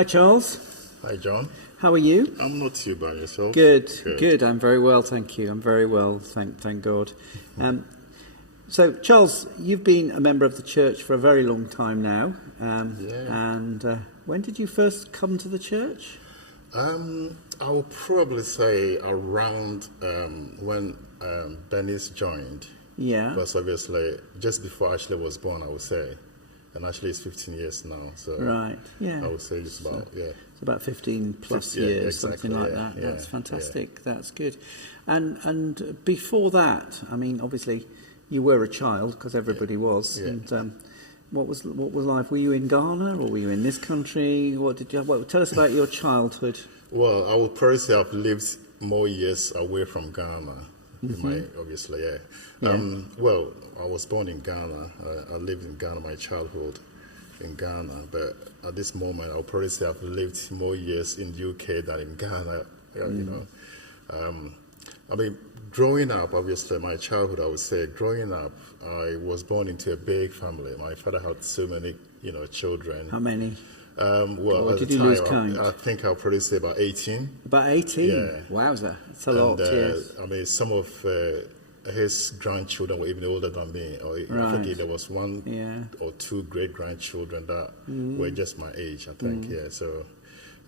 Hi, Charles. Hi, John. How are you? I'm not too bad, yourself? Good. I'm very well, thank you. I'm very well, thank God. So, Charles, you've been a member of the church for a very long time now. And when did you first come to the church? I would probably say around when Bernice joined. Yeah. Because obviously, just before Ashley was born, I would say. And Ashley is 15 years now. So right, yeah. I would say it's about, It's about 15 plus 50, years, exactly, something like that. yeah, That's fantastic. yeah. That's good. And before that, I mean, obviously, you were a child, because everybody was. Yeah. And what was life? Were you in Ghana, or were you in this country? Tell us about your childhood. Well, I would probably say I've lived more years away from Ghana. Obviously, yeah. Well, I was born in Ghana. I lived in Ghana, my childhood in Ghana. But at this moment, I'll probably say I've lived more years in UK than in Ghana. You know, I mean, growing up, obviously, my childhood, I would say, growing up, I was born into a big family. My father had so many, children. How many? Well, at did the you lose time, count? I think I'll probably say about 18. About 18? Yeah. Wowza. That's a lot, yes. I mean, some of his grandchildren were even older than me. I Right. think there was one or two great-grandchildren that were just my age, I think, So,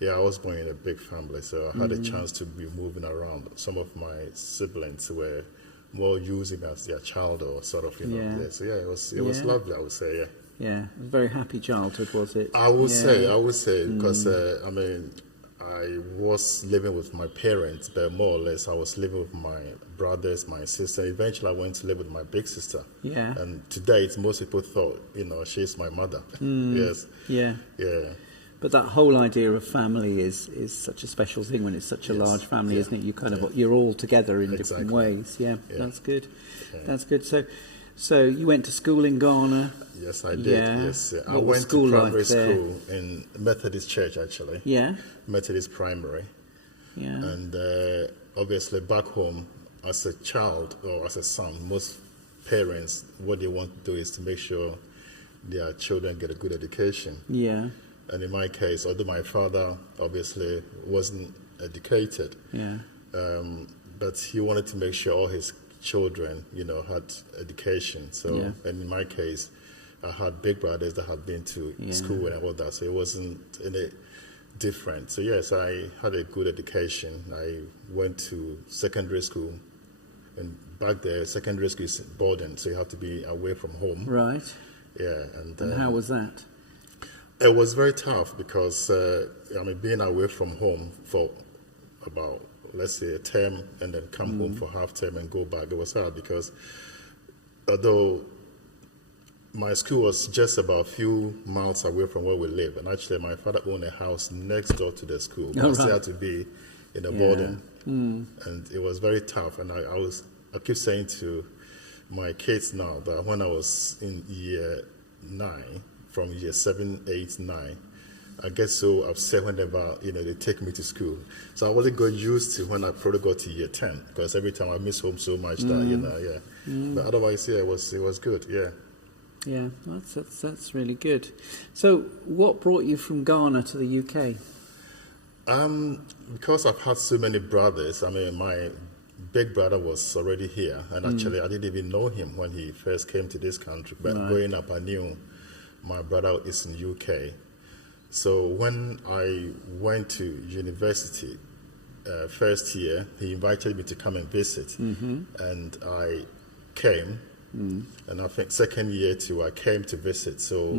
I was born in a big family, so I had a chance to be moving around. Some of my siblings were more using as their child or sort of, Yeah. So, it was lovely, I would say, yeah. Yeah, it was a very happy childhood, was it? I would say, because, I mean, I was living with my parents, but more or less I was living with my brothers, my sister. Eventually I went to live with my big sister. Yeah. And to date, most people thought, she's my mother. Yes. Yeah. Yeah. But that whole idea of family is such a special thing when it's such a large family, isn't it? You kind of you're all together in different ways. Yeah, that's good. Yeah. That's good. So you went to school in Ghana. Yes, I did. Yeah. Yes, I went to primary school in Methodist Church, actually. Yeah. Methodist Primary. Yeah. And obviously back home, as a child or as a son, most parents, what they want to do is to make sure their children get a good education. Yeah. And in my case, although my father obviously wasn't educated, but he wanted to make sure all his children, had education. So, and in my case, I had big brothers that had been to school and all that, so it wasn't any different. So yes, I had a good education. I went to secondary school, and back there, secondary school is boarding, so you have to be away from home. Right. Yeah. And how was that? It was very tough because, being away from home for about, let's say, a term and then come home for half term and go back, it was hard because although my school was just about a few miles away from where we live, and actually my father owned a house next door to the school. I still had to be in a boarding, and it was very tough. And I keep saying to my kids now that when I was in year 9, from year 7, 8, 9, I get so upset whenever they take me to school. So I only got used to when I probably got to year 10, because every time I miss home so much that But otherwise, it was good. Yeah. Yeah, that's really good. So, what brought you from Ghana to the UK? Because I've had so many brothers. I mean, my big brother was already here, and actually I didn't even know him when he first came to this country. But growing up, I knew my brother is in UK. So when I went to university, first year, he invited me to come and visit, and I came. And I think second year too, I came to visit. So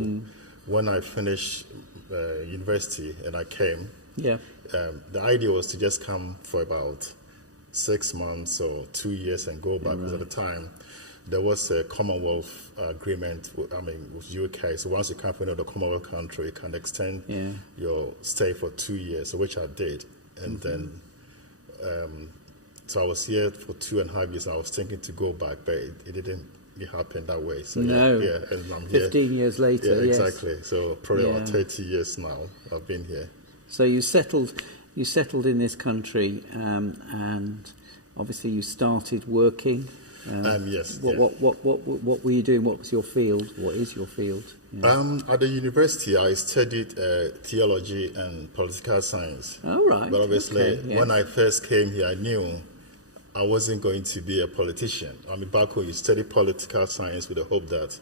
when I finished university and I came, the idea was to just come for about 6 months or 2 years and go back. Because at the time, there was a Commonwealth agreement, with UK. So once you come from another Commonwealth country, you can extend your stay for 2 years, which I did. And then, so I was here for 2.5 years, and I was thinking to go back, but it didn't happen that way. So no. And I'm here. 15 years later, yes. Exactly. So probably about 30 years now I've been here. So you settled in this country, and obviously you started working. Yes. What were you doing? What was your field? What is your field? Yeah. At the university, I studied theology and political science. Oh, right. But obviously, Okay, yes. when I first came here, I knew I wasn't going to be a politician. I mean, back when you study political science with the hope that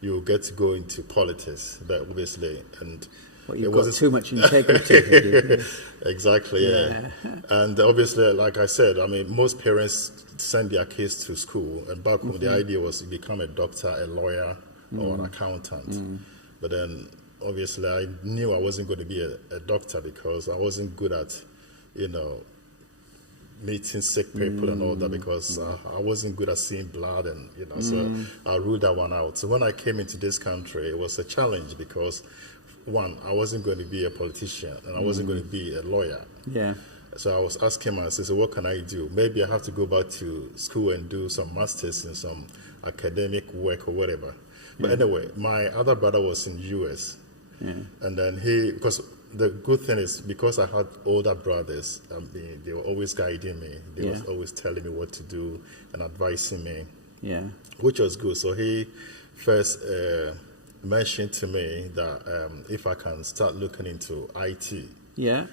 you'll get to go into politics, but obviously, and You've got too much integrity. Exactly, yeah. And obviously, like I said, I mean, most parents send their kids to school, and back home, the idea was to become a doctor, a lawyer, or an accountant. But then, obviously, I knew I wasn't going to be a doctor because I wasn't good at, meeting sick people and all that, because I wasn't good at seeing blood, and so I ruled that one out. So when I came into this country, it was a challenge because, one, I wasn't going to be a politician and I wasn't going to be a lawyer. Yeah. So I was asking myself, so what can I do? Maybe I have to go back to school and do some masters in some academic work or whatever. But anyway, my other brother was in the US. Yeah. And then because the good thing is, because I had older brothers, they were always guiding me. They were always telling me what to do and advising me. Yeah. Which was good. So he first mentioned to me that if I can start looking into IT. Yeah,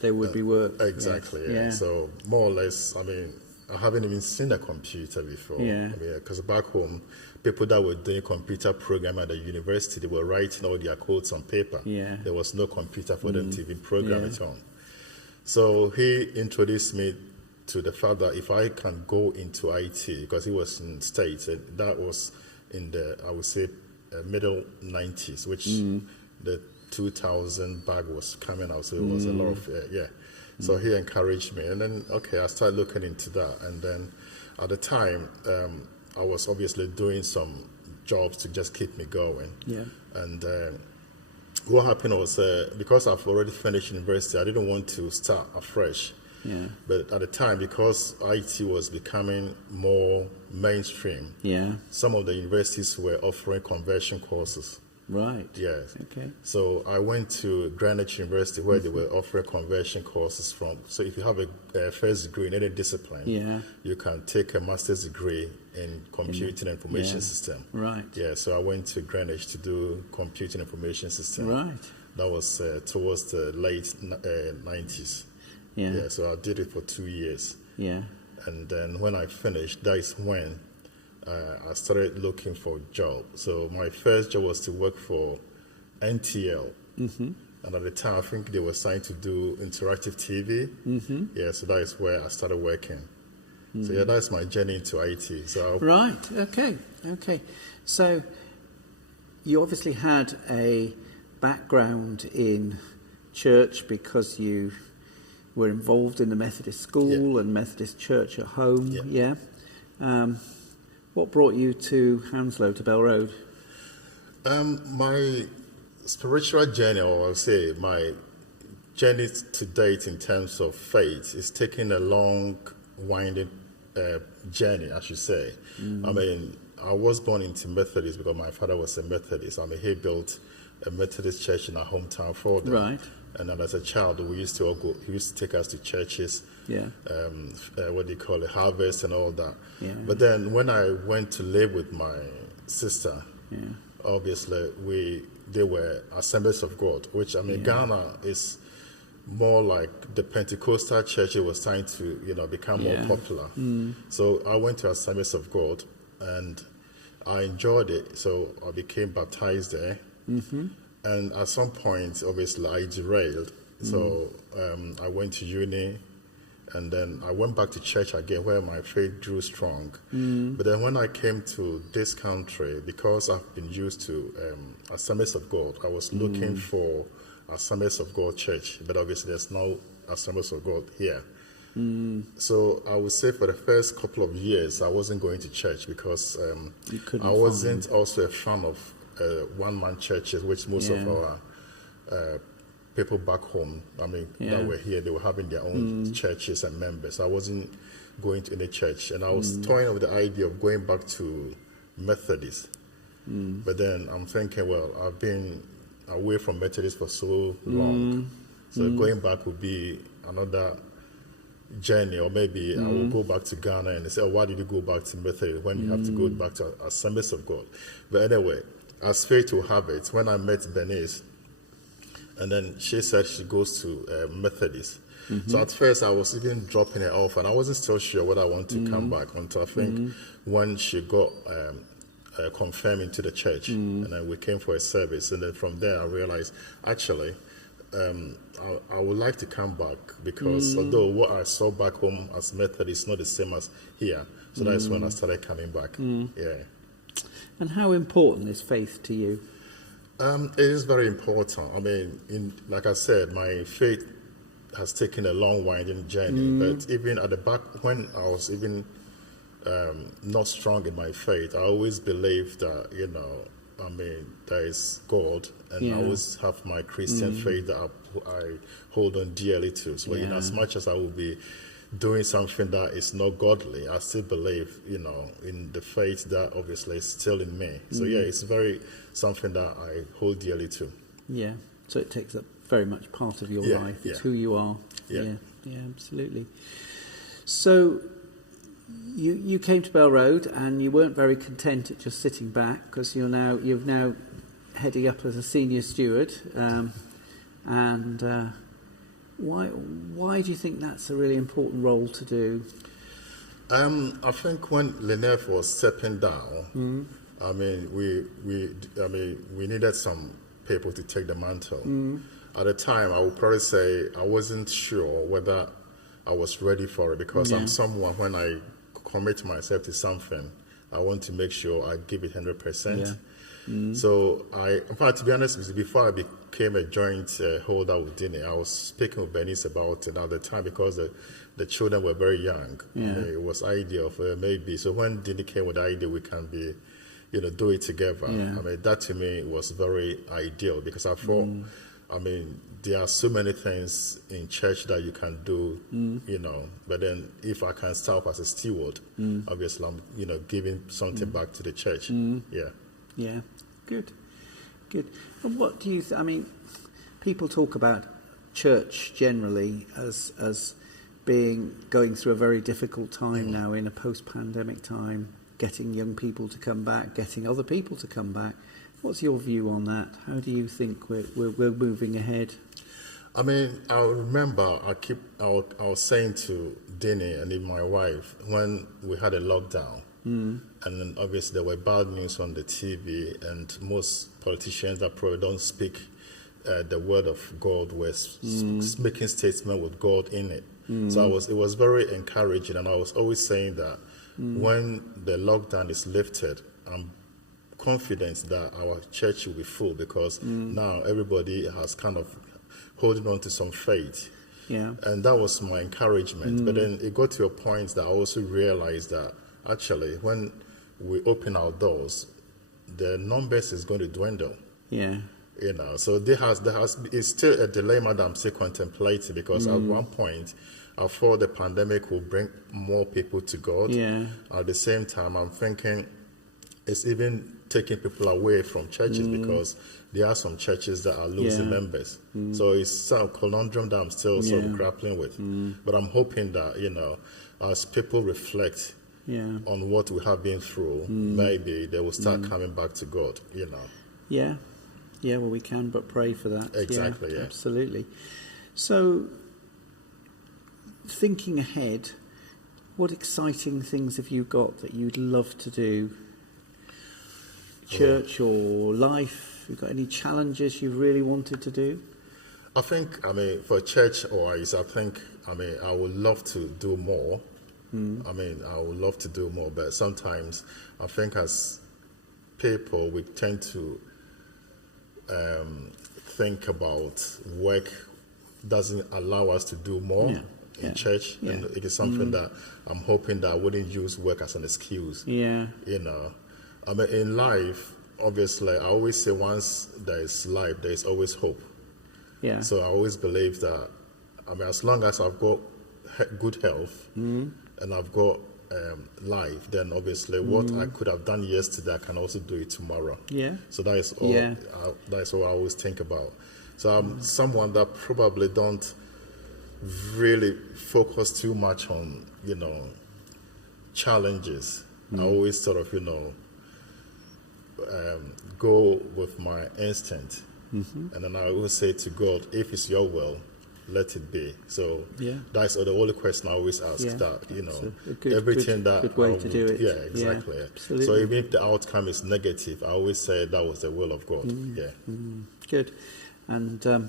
there would be work. Exactly, yeah. So more or less, I mean, I haven't even seen a computer before. Yeah. Because back home, people that were doing computer program at the university, they were writing all their codes on paper. Yeah. There was no computer for them to even program it on. So he introduced me to the fact that if I can go into IT, because he was in States, that was in the, I would say, middle 90s, which the 2000 bag was coming out, so it was a lot of, So he encouraged me, and then, I started looking into that, and then at the time, I was obviously doing some jobs to just keep me going. Yeah. And what happened was, because I've already finished university, I didn't want to start afresh. Yeah. But at the time, because IT was becoming more mainstream, some of the universities were offering conversion courses. Right. Yes. Okay. So I went to Greenwich University, where they were offering conversion courses from. So if you have a first degree in any discipline, you can take a master's degree in computing information system. Right. Yeah. So I went to Greenwich to do computing information system. Right. That was towards the late 90s. Yeah. So I did it for 2 years. Yeah. And then when I finished, that is when I started looking for a job. So my first job was to work for NTL. And at the time, I think they were trying to do interactive TV. Yeah, so that is where I started working. So that's my journey into IT. So right, okay. So you obviously had a background in church because you were involved in the Methodist school and Methodist church at home. Yeah. What brought you to Hounslow, to Bell Road? My spiritual journey, or I'll say my journey to date in terms of faith, is taking a long, winding journey, I should say. I mean, I was born into Methodist because my father was a Methodist. I mean, he built a Methodist church in our hometown for them. Right. And then as a child, we used to all go. He used to take us to churches. Yeah. What do you call it? Harvest and all that. Yeah. But then when I went to live with my sister, obviously they were Assemblies of God, which Ghana is more like the Pentecostal church. It was trying to become more popular. So I went to Assemblies of God, and I enjoyed it. So I became baptized there. And at some point, obviously, I derailed. So I went to uni, and then I went back to church again, where my faith grew strong. But then when I came to this country, because I've been used to Assemblies of God, I was looking for Assemblies of God church, but obviously there's no Assemblies of God here. So I would say for the first couple of years, I wasn't going to church because I wasn't also a fan of one-man churches, which most of our people back home, that were here, they were having their own churches and members. I wasn't going to any church, and I was toying with the idea of going back to Methodist. But then I'm thinking, well, I've been away from Methodist for so long, so going back would be another journey, or maybe I will go back to Ghana and they say, oh, why did you go back to Methodist when you have to go back to Assemblies of God? But anyway, as fate will have it, when I met Bernice, and then she said she goes to Methodist. So at first I was even dropping it off, and I wasn't still sure whether I want to come back until I think when she got confirmed into the church, and then we came for a service, and then from there I realized actually I would like to come back, because although what I saw back home as Methodist is not the same as here, so that's when I started coming back. Yeah. And how important is faith to you? It is very important. I mean, like I said, my faith has taken a long winding journey, but even at the back, when I was even not strong in my faith, I always believed that, there is God, and I always have my Christian faith that I hold on dearly to. So in as much as I will be doing something that is not godly, I still believe, in the faith that obviously is still in me. So it's very something that I hold dearly to. Yeah. So it takes up very much part of your life. It's who you are. Yeah, absolutely. So you came to Bell Road, and you weren't very content at just sitting back, because you're now heading up as a senior steward. Why do you think that's a really important role to do? I think when Lynette was stepping down, we needed some people to take the mantle. At the time, I would probably say I wasn't sure whether I was ready for it, because I'm someone, when I commit myself to something, I want to make sure I give it 100%. So in fact, to be honest with you, before I became a joint holder with Dini, I was speaking with Bernice about it at the time, because the children were very young. It was idea for maybe. So when Dini came with the idea, we can be, do it together. That to me was very ideal, because I thought, there are so many things in church that you can do, but then if I can start as a steward, obviously I'm, giving something back to the church. Yeah, good. And what do you people talk about church generally as going through a very difficult time now, in a post-pandemic time, getting young people to come back, getting other people to come back. What's your view on that? How do you think we're moving ahead? I remember I was saying to Dini and even my wife, when we had a lockdown, and then obviously there were bad news on the TV, and most politicians that probably don't speak the word of God were making statements with God in it. So it was very encouraging, and I was always saying that when the lockdown is lifted, I'm confident that our church will be full, because now everybody has kind of holding on to some faith. And that was my encouragement. But then it got to a point that I also realized that actually when we open our doors, the numbers is going to dwindle. So it's still a dilemma that I'm still contemplating, because at one point I thought the pandemic will bring more people to God. At the same time, I'm thinking it's even taking people away from churches, because there are some churches that are losing members. So it's sort of conundrum that I'm still sort of grappling with. But I'm hoping that, as people reflect on what we have been through, maybe they will start coming back to God, Well, we can but pray for that. Exactly, Absolutely. So, thinking ahead, what exciting things have you got that you'd love to do? Church or life? Have you got any challenges you've really wanted to do? I think, for church-wise, I would love to do more. I would love to do more, but sometimes I think as people, we tend to think about work doesn't allow us to do more in church, and it is something that I'm hoping that I wouldn't use work as an excuse. In life, obviously, I always say once there is life, there is always hope. So I always believe that, as long as I've got good health and I've got life, then obviously what I could have done yesterday, I can also do it tomorrow. So that is all. That is what I always think about. So I'm someone that probably don't really focus too much on, challenges. I always sort of, go with my instinct. And then I always say to God, if it's your will, let it be. So that's the only question I always ask. Everything good way to do it. Yeah, exactly. Absolutely. So even if the outcome is negative, I always say that was the will of God. Good. And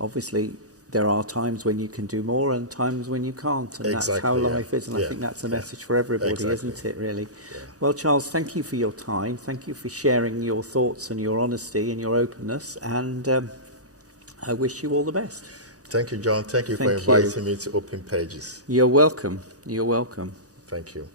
obviously, there are times when you can do more and times when you can't, and that's how life is. And I think that's a message for everybody, isn't it, really? Yeah. Well, Charles, thank you for your time. Thank you for sharing your thoughts and your honesty and your openness. And I wish you all the best. Thank you, John. Thank you for inviting me to Open Pages. You're welcome. You're welcome. Thank you.